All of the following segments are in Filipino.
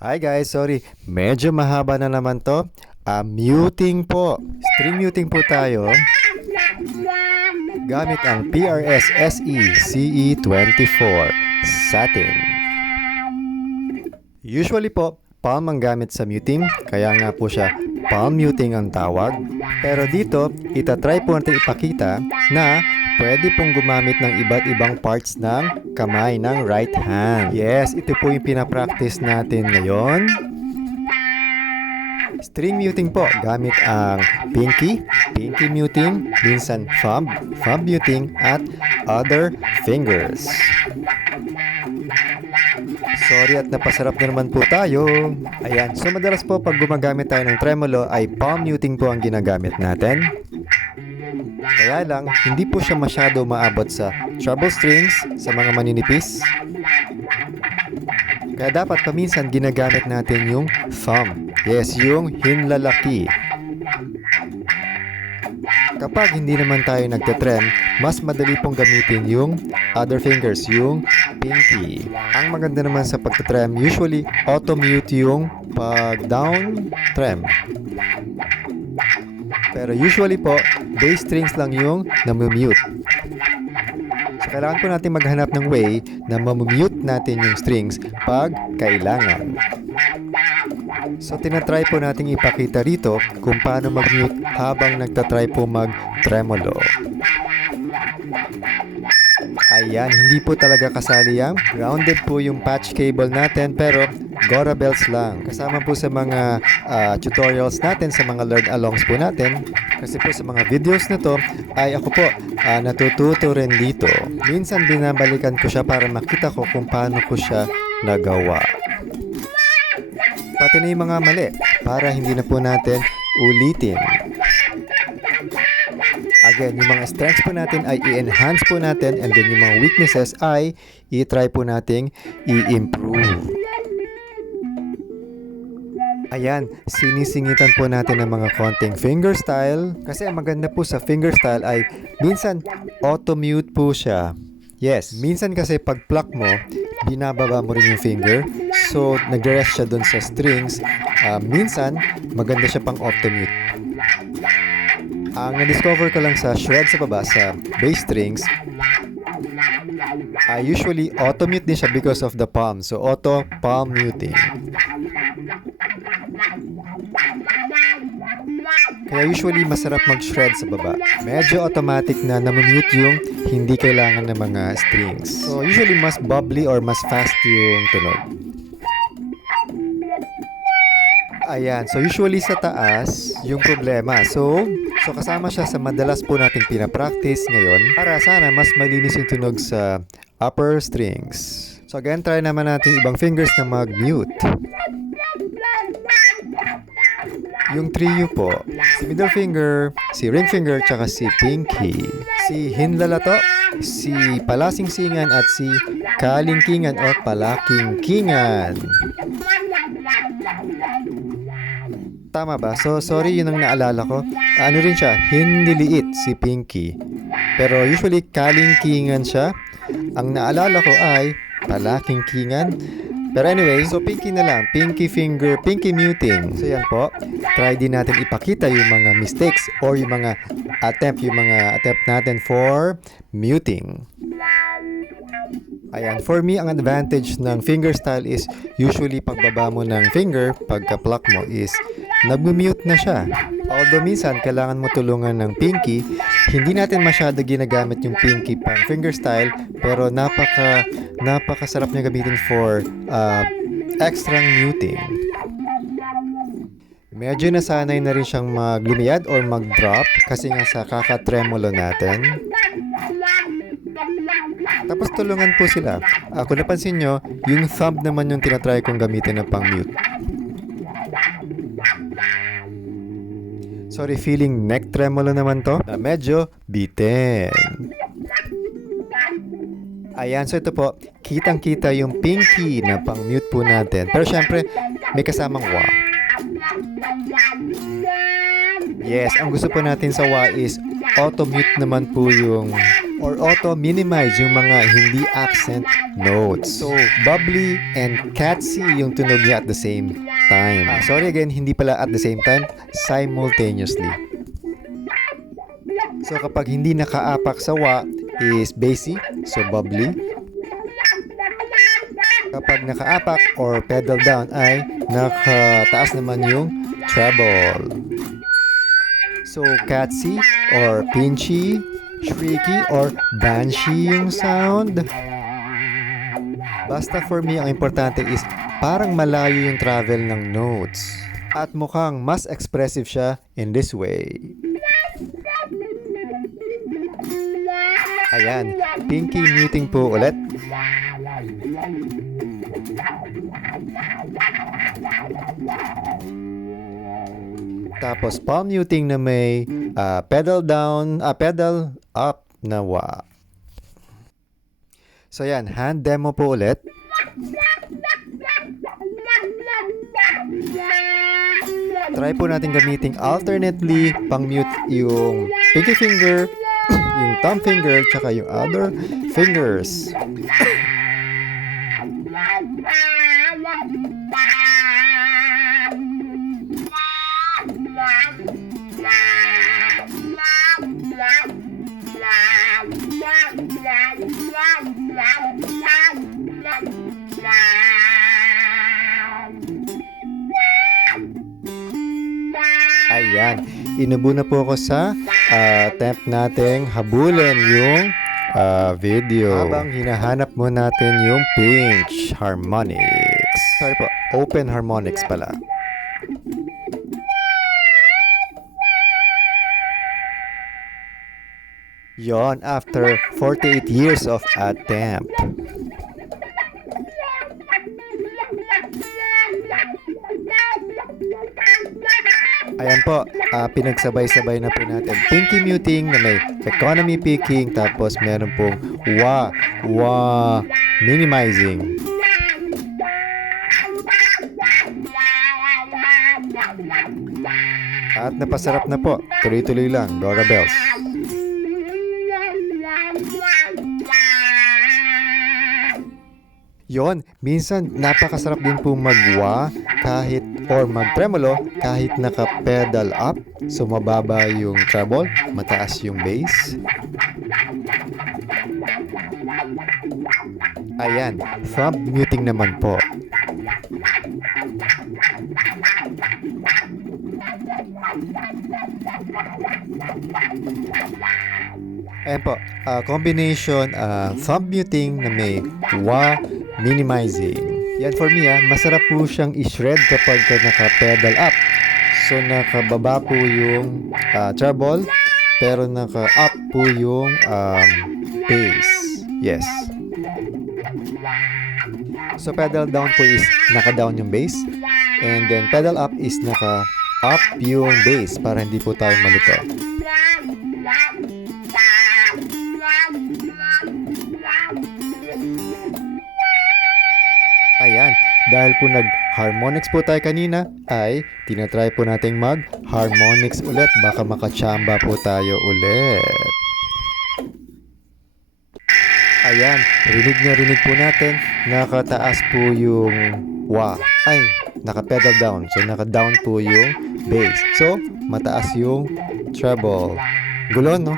Hi guys, sorry. Medyo mahaba na naman to. Muting po. String muting po tayo. Gamit ang PRS SE CE24 Satin. Usually po, palm ang gamit sa muting. Kaya nga po siya palm muting ang tawag. Pero dito, itatry po natin ipakita na pwede pong gumamit ng iba't ibang parts ng kamay ng right hand. Yes, ito po yung pinapractice natin ngayon. String muting po, gamit ang pinky muting, minsan thumb muting, at other fingers. Sorry at napasarap na naman po tayo. Ayan, so madalas po pag gumagamit tayo ng tremolo ay palm muting po ang ginagamit natin. Kaya lang, hindi po siya masyado maabot sa treble strings, sa mga maninipis. Kaya dapat paminsan ginagamit natin yung thumb. Yes, yung hinlalaki. Kapag hindi naman tayo nagtatrem, mas madali pong gamitin yung other fingers, yung pinky. Ang maganda naman sa pagtatrem, usually auto-mute yung pag down trem. Pero usually po, bass strings lang yung namumute. So, kailangan po natin maghanap ng way na mamumute natin yung strings pag kailangan. So, tinatry po natin ipakita rito kung paano mag-mute habang nagtatry po mag-tremolo. Ayan, hindi po talaga kasali yan. Grounded po yung patch cable natin pero Gora belts lang. Kasama po sa mga tutorials natin, sa mga learn-alongs po natin. Kasi po sa mga videos na to ay ako po natututo rin dito. Minsan binabalikan ko siya para makita ko kung paano ko siya nagawa. Pati na yung mga mali para hindi na po natin ulitin. Again, yung mga strengths po natin ay i-enhance po natin, and then yung mga weaknesses ay i-try po nating i-improve. Ayan, sinisingitan po natin ng mga konting fingerstyle kasi ang maganda po sa fingerstyle ay minsan auto-mute po siya. Yes, minsan kasi pag pluck mo, binababa mo rin yung finger. So, nag-rest siya dun sa strings. Minsan, maganda siya pang auto-mute. Ang na-discover ko lang sa shred sa baba, sa bass strings, usually auto-mute din siya because of the palm. So, auto-palm muting. Kaya usually masarap mag-shred sa baba. Medyo automatic na namumute yung hindi kailangan ng mga strings. So, usually mas bubbly or mas fast yung tunog. Ayan, so usually sa taas yung problema. So kasama siya sa madalas po nating pinapractice ngayon para sana mas malinis yung tunog sa upper strings. So again, try naman natin ibang fingers na mag-mute. Yung trio po, si middle finger, si ring finger, tsaka si pinky. Si hinlalato, si palasingsingan, at si kalingkingan o palakingkingan. Tama ba? So, sorry, yun ang naalala ko. Ano rin siya? Hinliliit si pinky. Pero usually, kalingkingan siya. Ang naalala ko ay palakingkingan. Pero anyway, so pinky na lang. Pinky finger, pinky muting. So yan po. Try din natin ipakita yung mga mistakes or yung mga attempt natin for muting. Ayan, for me, ang advantage ng fingerstyle is usually pagbaba mo ng finger, pagka-pluck mo is nag-mute na siya. Although minsan, kailangan mo tulungan ng pinky, hindi natin masyado ginagamit yung pinky pang fingerstyle, pero napakasarap niya gamitin for extra muting. Medyo nasanay na rin siyang maglumiyad or mag-drop kasi nga sa kaka-tremolo natin. Tapos tulungan po sila. Kung napansin nyo, yung thumb naman yung tinatry kong gamitin ng pang-mute. Sorry, feeling neck tremolo naman to. Medyo bitin. Ayan, so ito po, kitang-kita yung pinky na pang-mute po natin. Pero syempre, may kasamang wah. Yes, ang gusto po natin sa wah is auto-mute naman po yung or auto-minimize yung mga hindi accent notes. So, bubbly and catchy yung tunog niya at the same time. Sorry again, hindi pala at the same time, simultaneously. So, kapag hindi nakaapak sa wa is bassy, so bubbly. Kapag nakaapak or pedal down ay nakataas naman yung treble. So, catchy or pinchy, shrieky or banshee yung sound. Basta for me, ang importante is parang malayo yung travel ng notes. At mukhang mas expressive siya in this way. Ayan, pinky muting po ulit. Tapos palm muting na may pedal down, pedal up na wa. So yan, hand demo po ulit. Try po natin gamitin alternately pang mute yung pinky finger, yung thumb finger, tsaka yung other fingers. Ayan, inubo na po ako sa attempt nating habulin yung video. Habang hinahanap mo natin yung pinch harmonics. Sorry po, open harmonics pala. Yon, after 48 years of attempt. Ayan po, pinagsabay-sabay na po natin. Pinky muting na may economy picking, tapos meron pong wa minimizing. At napasarap na po. Tuloy-tuloy lang, Dora Bells. Yon, minsan napakasarap din po magwa kahit or magtremolo kahit naka-pedal up. So mababa yung treble, mataas yung bass. Ayan, thumb muting naman po. Ayan po, combination thumb muting na may wa minimizing. Yan for me, masarap po siyang i-shred kapag naka-pedal up. So nakababa po yung treble, pero naka-up po yung bass. Yes. So pedal down po is naka-down yung bass, and then pedal up is naka-up yung bass para hindi po tayo malito. Ayan, dahil po nag-harmonics po tayo kanina, ay tinatry po nating mag-harmonics ulit. Baka makachamba po tayo ulit. Ayan, rinig po natin. Nakataas po yung wa. Ay, naka-pedal down. So, naka-down po yung bass. So, mataas yung treble. Gulo, no?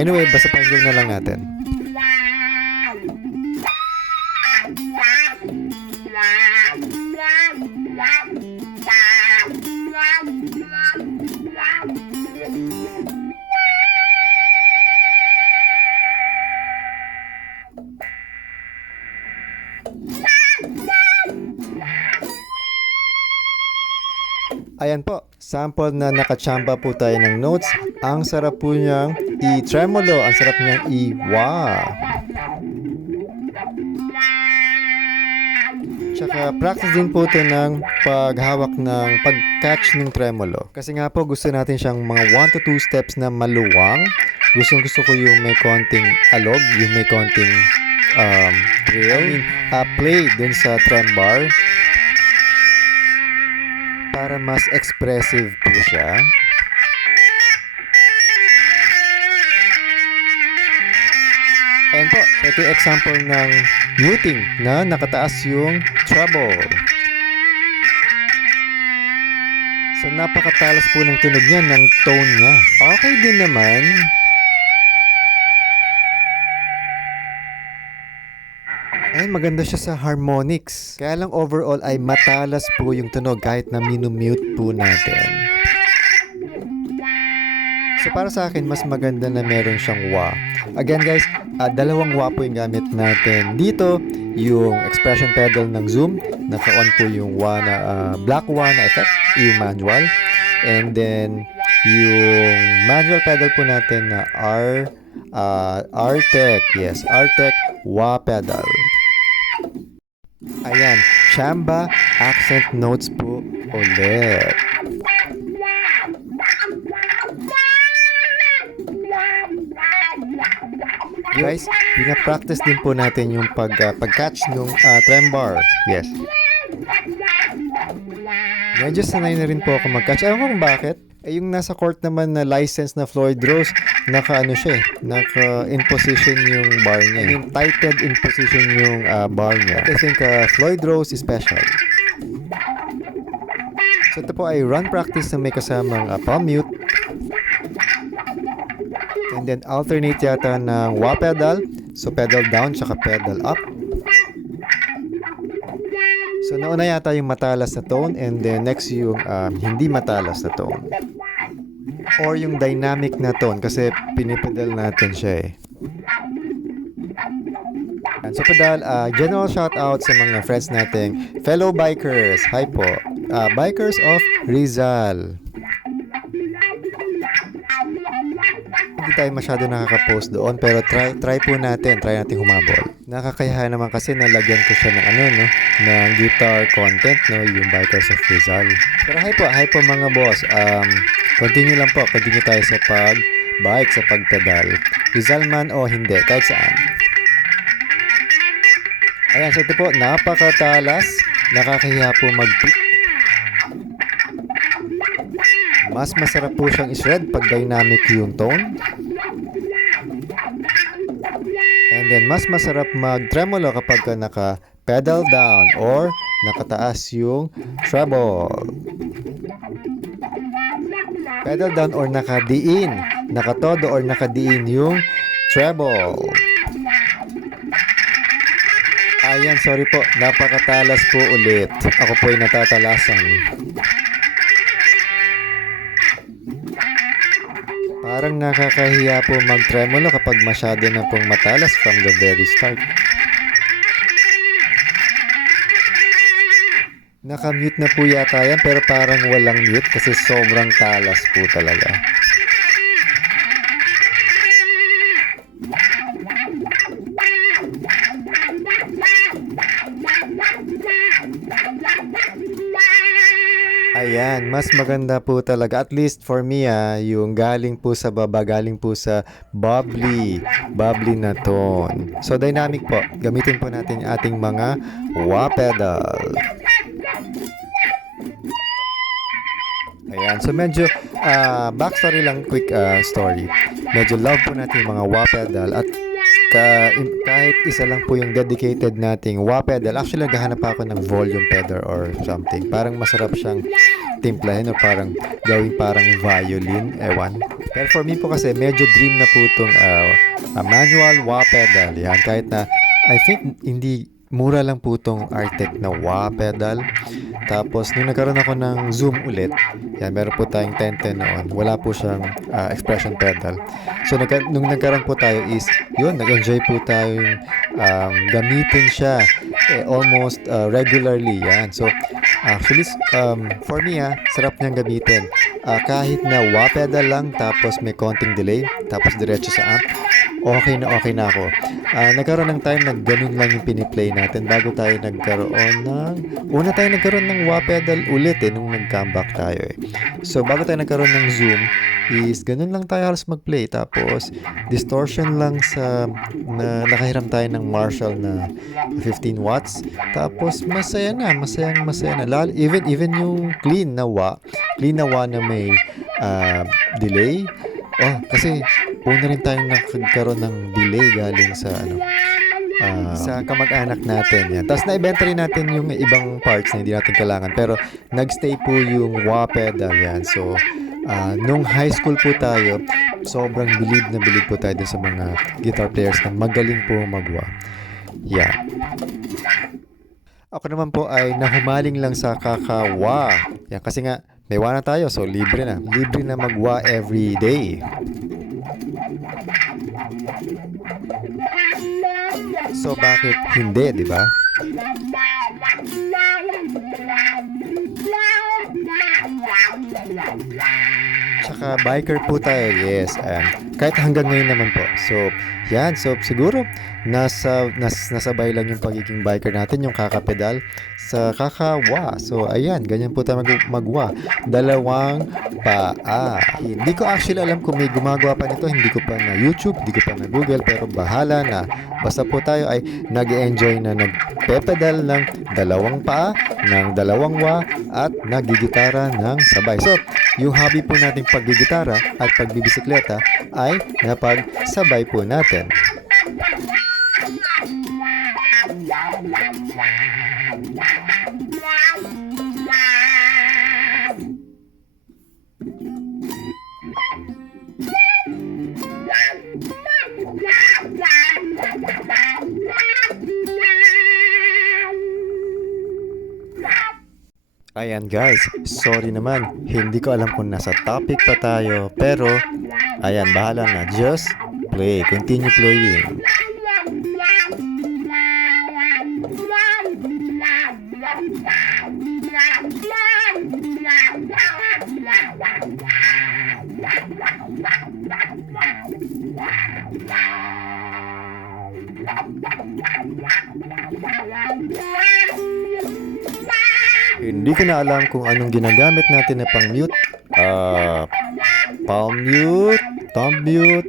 Anyway, basta pakinggan na lang natin. Ayan po, sample na nakachamba po tayo ng notes. Ang sarap po niyang i-tremolo, ang sarap niyang i-wa. Tsaka practice din po ito ng paghawak ng pag-catch ng tremolo. Kasi nga po gusto natin siyang mga 1 to 2 steps na maluwang. Gusto ko yung may konting alog, yung may konting drill. Play dun sa trem bar. Para mas expressive po siya. Ayan po, ito yung example ng muting na nakataas yung treble. So napakatalas po ng tunog niya, ng tone niya. Okay din naman. Ay, maganda siya sa harmonics. Kaya lang overall ay matalas po yung tunog kahit na minumute po natin. So para sa akin, mas maganda na meron siyang wah. Again guys, dalawang wah po yung gamit natin dito. Yung expression pedal ng Zoom, naka-on po yung wah na black wah na effect, yung manual. And then, yung manual pedal po natin na RTEC. Yes, RTEC wah pedal. Ayan, Chamba accent notes po ulit. Guys, pina-practice din po natin yung pag-catch ng trem bar. Yes. Medyo sanay na rin po ako mag-catch. Alam ko kung bakit. Yung nasa court naman na license na Floyd Rose, naka-in position yung bar niya. I mean, tighted in position yung bar niya. I think Floyd Rose is special. So ito po ay run practice na may kasamang palm mute. And then alternate yata ng wah pedal. So pedal down tsaka pedal up. So nauna yata yung matalas na tone and then next yung hindi matalas na tone. Or yung dynamic na tone kasi pinipedal natin siya eh. And so pedal, general shout out sa mga friends nating fellow bikers. Hi po. Bikers of Rizal. Hindi tayo masyado nakaka-post doon pero try natin humabol. Nakakayahan naman kasi nalagyan ko siya ng ng guitar content yung Bikers of Rizal. Pero hi po mga boss. Continue tayo sa pag-bike, sa pag-pedal. Rizal man o hindi, kahit saan. Ayan, so ito po, napakatalas. Nakakahiya po mag-pick. Mas masarap po siyang i-shred pag dynamic yung tone. And then, mas masarap mag-tremolo kapag naka-pedal down or nakataas yung treble. Pedal down or nakadiin. Nakatodo or nakadiin yung treble. Ayan, sorry po. Napakatalas po ulit. Ako po ay natatalasan. Parang nakakahiya po mag-tremolo kapag masyado na pong matalas from the very start. Naka-mute na po yata yan pero parang walang mute kasi sobrang talas po talaga. Ayan, mas maganda po talaga. At least for me, yung galing po sa baba, galing po sa bubbly na tone. So, dynamic po. Gamitin po natin yung ating mga wah pedal. Ayan, so medyo backstory lang, quick story. Medyo love po natin yung mga wah pedal at kahit isa lang po yung dedicated nating wah pedal. Actually, naghahanap ako ng volume pedal or something. Parang masarap siyang timplahin o parang gawing parang violin. Ewan. Pero for me po kasi, medyo dream na po itong manual wah pedal. Yan, kahit na I think hindi mura lang po itong RTEC na wah pedal. Tapos, nung nagkaroon ako ng Zoom ulit, yan, meron po tayong 1010 noon. Wala po siyang expression pedal. So, nung nagkaroon po tayo is, yun, nag-enjoy po tayong gamitin siya almost regularly. Yan. So, actually, for me, sarap niyang gamitin. Kahit na wah pedal lang, tapos may konting delay, tapos diretso sa amp, okay na ako. Nagkaroon ng time na ganun lang yung piniplay natin bago tayo nagkaroon ng wah pedal ulit nung nag-comeback tayo So, bago tayo nagkaroon ng Zoom, is ganun lang tayo halos mag-play. Tapos, distortion lang na nakahiram tayo ng Marshall na 15 watts. Tapos, masayang na. Even yung clean na wah na may delay. Kasi una rin tayong nagkaroon ng delay galing sa sa kamag-anak natin. Yan. Tapos na-ibenta rin natin yung ibang parts na hindi natin kailangan. Pero nagstay po yung wah pedal. Yan. So, nung high school po tayo, sobrang bilib po tayo dun sa mga guitar players na magaling po mag-wah. Yan. Ako naman po ay nahumaling lang sa kaka-wah. Yan. Kasi nga, may wah na tayo. So, libre na. Libre na mag-wah every day. So, bakit hindi, di ba? Tsaka biker po tayo, yes. Kahit hanggang ngayon naman po. So, yan. So, siguro, nasabay lang yung pagiging biker natin, yung kakapedal sa kakawa. So, ayan. Ganyan po tayo magwa. Dalawang paa. Hindi ko actually alam kung may gumagawa pa nito. Hindi ko pa na YouTube, hindi ko pa na Google, pero bahala na. Basta po tayo ay nag-enjoy na nagpepedal ng dalawang paa, ng dalawang wa, at nagigitara ng sabay. So, yung hobby po nating paggigitara at pagbibisikleta ay napagsabay po natin. Ayan guys, sorry naman, hindi ko alam kung nasa topic pa tayo, pero ayan, bahala na, just play, continue playing. Hindi ko na alam kung anong ginagamit natin na pang-mute. Palm mute, thumb mute,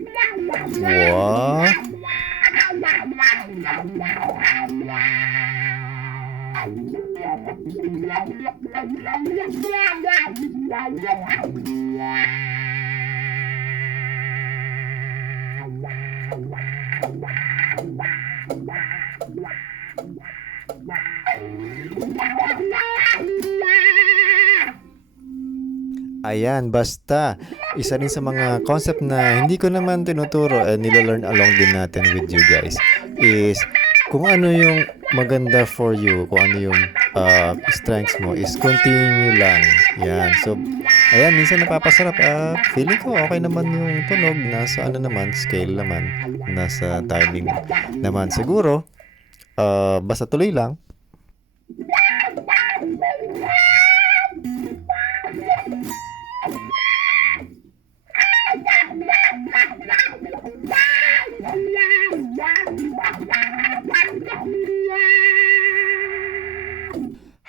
wah. Ayan, basta isa rin sa mga concept na hindi ko naman tinuturo and nilalearn along din natin with you guys is kung ano yung maganda for you, kung ano yung strengths mo is continue lang. Yan. So, ayan, minsan napapasarap. Feeling ko okay naman yung tunog. Nasa ano naman, scale naman. Nasa timing naman siguro. Basta tuloy lang.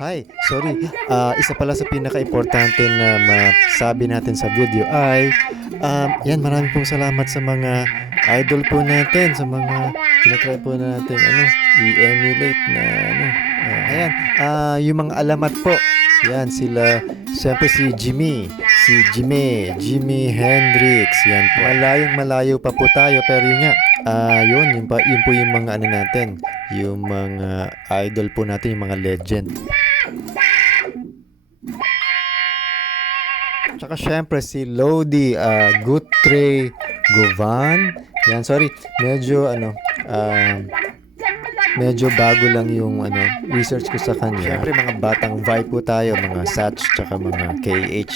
Hi, sorry. Isa pala sa pinaka-importante na masabi natin sa video ay yan, marami pong salamat sa mga idol po natin, sa mga tinatry po natin i-emulate na ayan, yung mga alamat po. Yan, sila, siyempre si Jimmy Hendrix. Yan po. Malayo pa po tayo, pero yun nga, yun po yung mga natin, yung mga idol po natin, yung mga legend. Tsaka syempre si Lodi, Guthrie Govan. Yan, sorry, medyo bago lang yung research ko sa kanya. Syempre mga batang vibe po tayo, mga Satch tsaka mga KH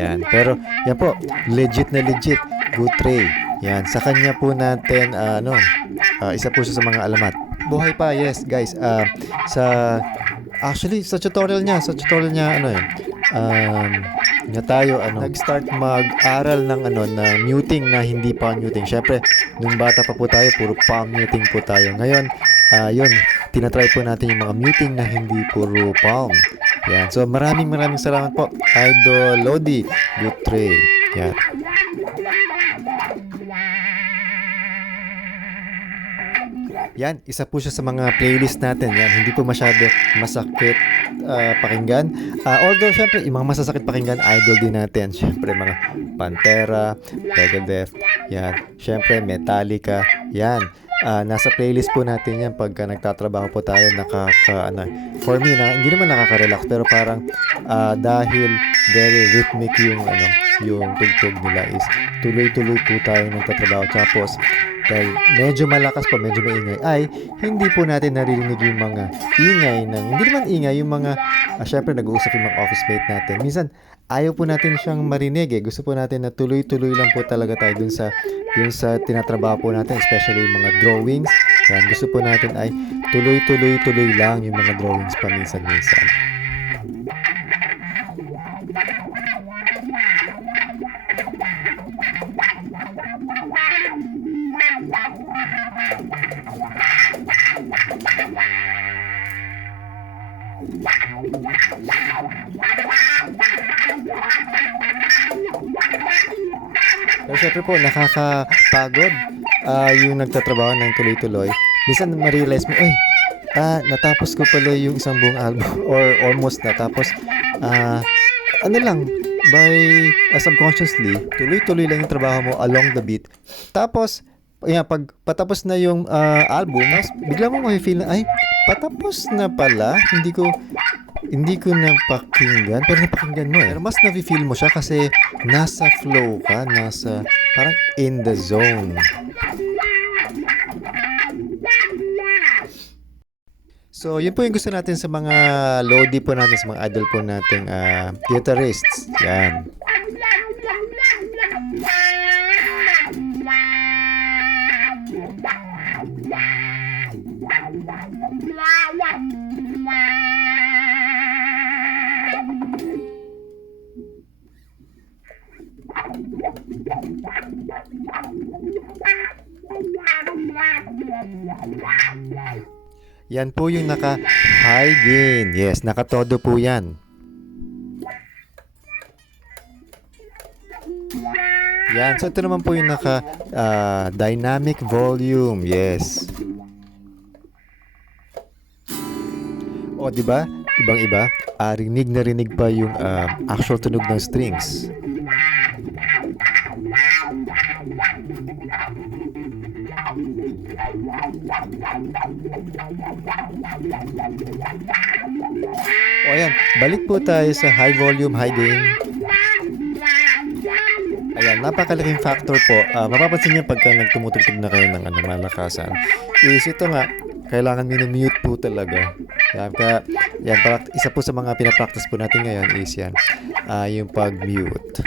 Yan. Pero yan po, legit na legit, Guthrie. Yan, sa kanya po natin isa po siya sa mga alamat. Buhay pa, yes guys. Actually sa tutorial niya na tayo nag-start mag-aral ng na muting na hindi palm muting. Syempre, nung bata pa po tayo, puro palm muting po tayo. Ngayon, yun, tinatry po natin yung mga muting na hindi puro palm. Yan. So, maraming salamat po, Idol Lodi Guthrie. Yan. Yan, isa po siya sa mga playlist natin. Yan, hindi po masyado masakit pakinggan. Although, syempre, yung mga masasakit pakinggan, idol din natin. Syempre, mga Pantera, Megadeth, yan. Syempre, Metallica, yan. Nasa playlist po natin yan pagka nagtatrabaho po tayo, for me, hindi naman nakaka-relax, pero parang dahil very rhythmic yung tugtog nila is tuloy-tuloy po tayo nagtatrabaho. Tapos, dahil medyo malakas po, medyo maingay, ay hindi po natin naririnig yung mga ingay hindi naman ingay, yung mga, syempre nag-uusap yung mga office mate natin. Minsan, ayaw po natin siyang marinig Gusto po natin na tuloy-tuloy lang po talaga tayo dun sa tinatrabaho po natin, especially yung mga drawings. Yan, gusto po natin ay tuloy-tuloy lang yung mga drawings paminsan-minsan. Pero syempre po, nakakapagod yung nagtatrabaho ng tuloy-tuloy. Minsan ma-realize mo, natapos ko pala yung isang buong album or almost na. Tapos, subconsciously, tuloy-tuloy lang yung trabaho mo along the beat. Tapos, pag patapos na yung album, bigla mo ma-feel na, patapos na pala. Hindi ko napakinggan, pero napakinggan mo Pero mas na-feel mo siya kasi nasa flow ka, parang in the zone. So, yun po yung gusto natin sa mga lodi po natin, sa mga idol po nating guitarists. Yan. Yan po yung naka-high gain. Yes, naka-todo po yan. Yan. So, ito naman po yung naka-dynamic volume. Yes. O, diba? Ibang-iba. Rinig na rinig pa yung actual tunog ng strings. O ayan, balik po tayo sa high volume, high gain. Ayan, napakalaking factor po. Mapapansin niyo pagka nagtumutugtog na kayo ng malakasan. Is ito nga, kailangan minumute po talaga. Yan, isa po sa mga pinapractice po natin ngayon is yan, yung pag-mute.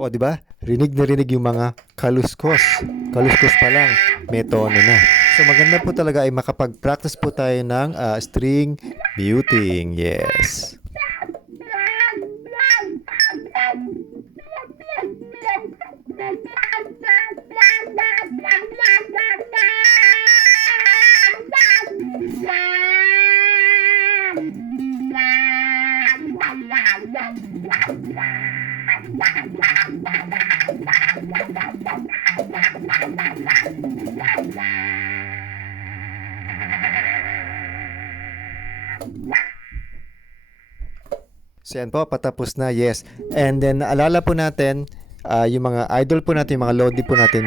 O, di ba? Rinig na rinig yung mga kaluskos. Kaluskos pa lang, may tono na. So, maganda po talaga ay makapag-practice po tayo ng string muting. Yes. So yan po, patapos na, yes. And then, naalala po natin, yung mga idol po natin, yung mga lodi po natin,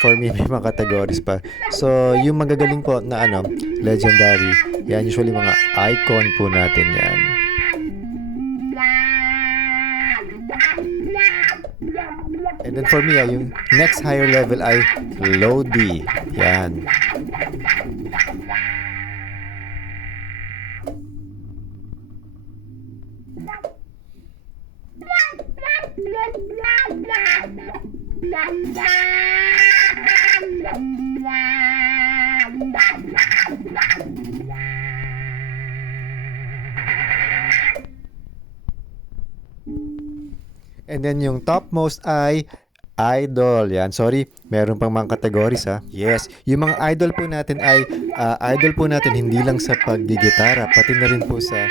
for me, may mga categories pa. So, yung magagaling po na legendary, yan, usually mga icon po natin yan. And then for me, yung next higher level ay lodi. Yan. And then yung topmost ay idol. Yan, sorry, meron pang mga categories ha. Yes, yung mga idol po natin ay idol po natin hindi lang sa paggigitara, pati na rin po sa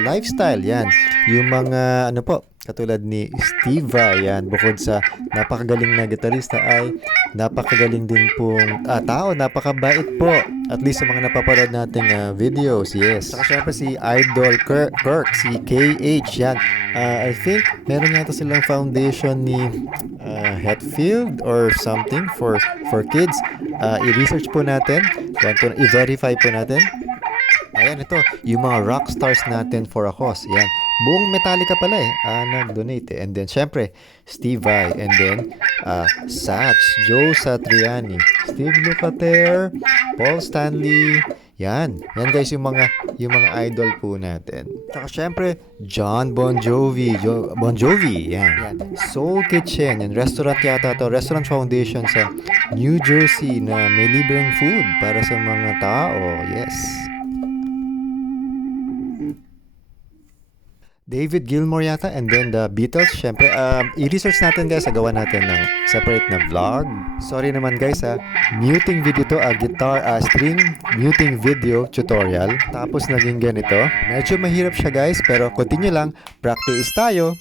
lifestyle. Yan, yung mga ano po, katulad ni Steve Vai, yan, bukod sa napakagaling na gitarista ay napakagaling din pong tao, napakabait po. At least sa mga napapanood nating videos, yes. Saka syempre si Idol Kirk, si KH, yan. I think meron yata silang foundation ni Hetfield or something for kids. I-research po natin, yan po, i-verify po natin. Ayan, ito, yung mga rock stars natin for a cause. Yan, buong Metallica pala nag-donate eh. And then, syempre, Steve Vai. And then, Satch, Joe Satriani, Steve Lukather, Paul Stanley. Yan guys, yung mga idol po natin. Saka syempre, John Bon Jovi. Bon Jovi, yan. Soul Kitchen, yan. Restaurant yata to. Restaurant Foundation sa New Jersey na may libreng food para sa mga tao. Yes. David Gilmour yata, and then the Beatles. Syempre, i-research natin guys, gawa natin ng separate na vlog. Sorry naman guys muting video to, guitar string muting video tutorial. Tapos naging ganito. Medyo mahirap siya guys, pero continue lang, practice tayo.